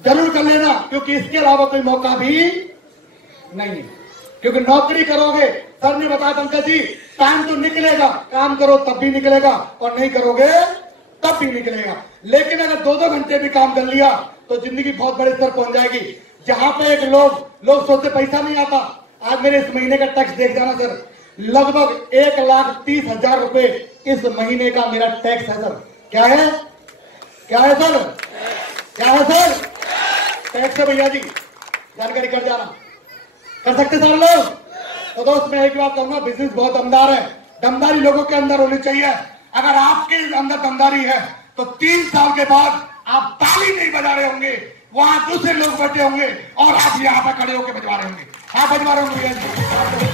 जरूर कर लेना। क्योंकि इसके अलावा कोई मौका भी नहीं है। क्योंकि नौकरी करोगे, सर ने बताया पंकज जी, टाइम तो निकलेगा, काम करो तब भी निकलेगा और नहीं करोगे तब भी निकलेगा। लेकिन अगर 2-2 घंटे भी काम कर लिया तो जिंदगी बहुत बड़े स्तर पहुंच जाएगी। जहां पे एक लोग सोचते पैसा नहीं आता, आज मेरे इस महीने का टैक्स देख जाना सर, लगभग 1,30,000 रुपए इस महीने का मेरा टैक्स है सर। क्या है? क्या है सर? क्या है सर? टैक्स है भैया जी, जानकारी कर जाना। कर सकते सारे लोग? तो दोस्त मैं एक बात कहूंगा, बिजनेस बहुत दमदार है, दमदारी लोगों के अंदर होनी चाहिए। अगर आपके अंदर दमदारी है तो 3 साल के बाद आप ताली नहीं बजा रहे होंगे, वहां दूसरे लोग बैठे होंगे और आप यहाँ पे खड़े होकर बजवा रहे होंगे। हाँ बजवा रहे होंगे।